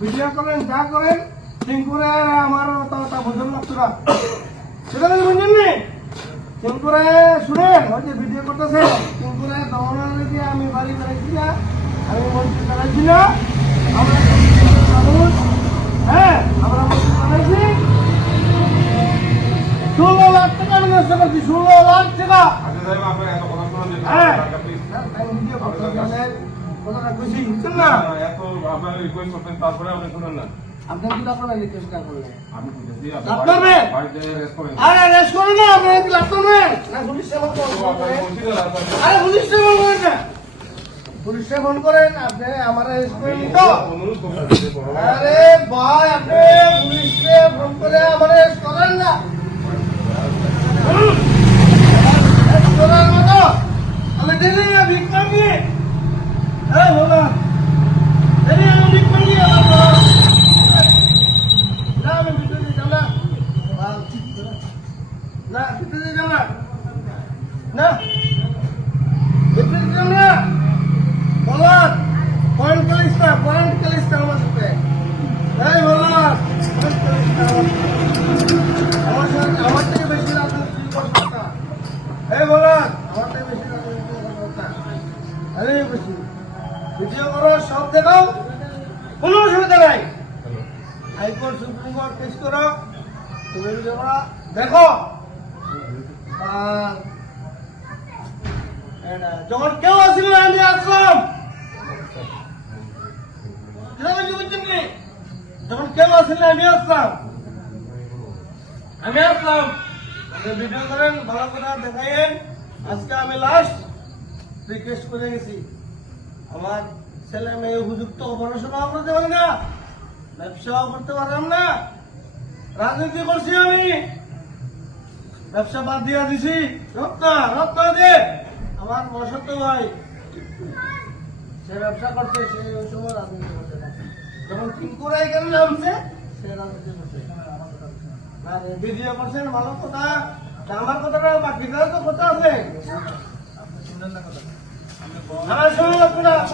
Video করেন যা করেন টিঙ্কুরে আমার কথা বুঝুন সেটা তো বুঝছেন নি? টিঙ্কুরে শুনেন ওই যে ভিডিও করতেছে টিঙ্কুরে দমনের আমি বাড়ি বেড়াইছি না আমি মন্ত্রী চালাইছি না। আমরা হ্যাঁ আমরা মন্ত্রী চালাইছি ষোলো লাখ টাকা আমি নষ্ট করছি ষোলো লাখ টাকা। আচ্ছা হ্যাঁ। আমি ভিডিও কথাটা কইছি বুঝছেন না? এত আপনার রিকোয়েস্ট করতেন তারপরে আপনি শুনেন না। আপনি কি আপনার রিকোয়েস্ট করলেন? আমি বুঝেছি আপনি বাড়িতে রেস্ট করেন। আরে রেস্ট করে না আপনি কি লাগতো না না পুলিশ সেবা তো আপনাকে বলছি না আপনাকে আরে পুলিশ সেবা করেন না। পুলিশে ফোন করেন আপনি আমার তো। আরে ভাই আপনি পুলিশে ফোন করে আমার রেস্ট করেন না। হুম? রেস্ট আমি মাগি হ্যাঁ বাবা দিদি আমি ভিক মাগি আমার বাবা। না আমি ভিতরে দিতাম না না ভিতরে দিতাম না না ভিতরে দিতাম না বলার পয়েন্ট খেলিস না পয়েন্ট খেলিস না আমার সাথে এই বলার পয়েন্ট খেলিস না আমার সাথে আমার থেকে বেশি রাজনীতি করতে না এই বলার আমার থেকে বেশি রাজনীতি করতে না আরে বেশি ভিডিও করো করো। করো। যখন কেউ আসিল আমি আসলাম? যখন কেউ আসিল আমি আসলাম। আমি আসলাম। ভিডিও করেন, ভালো কথা দেখাইয়েন। আজকে আমি লাস্ট রিকোয়েস্ট করে গেছি। আমার ছেলে মেয়ে উপযুক্ত পড়াশোনা করতে পারি না। ব্যবসাও করতে পারলাম না। রাজনীতি করছি আমি। ব্যবসা বাদ দিয়া দিছি। দে। আমার বসন্ত ভাই, সে ব্যবসা করছে, সে ওই সময় রাজনীতি করছে না। যখন কেন নামছে সে রাজনীতি করছে। ভিডিও করছেন, ভালো কথা। আমার কথাটা বাকিটা তো কথা আছে না শুনে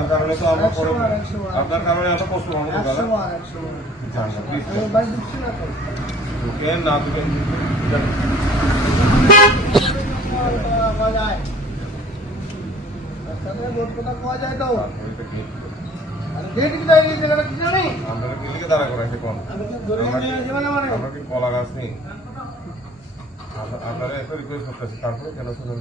আপনার কারণে তো আমরা পরে আপনার কারণে এত কষ্ট হবে দাদা। ঢুকেন না ঢুকেন কি? কি কি দাঁড়া করাইছে কোন আমি তো ধরে নিয়ে আসি মানে মানে। আমরা কি কলা গাছ নেই? আপ- আপনারা একটা রিকোয়েস্ট করতেছি তারপরে কেন শুনেন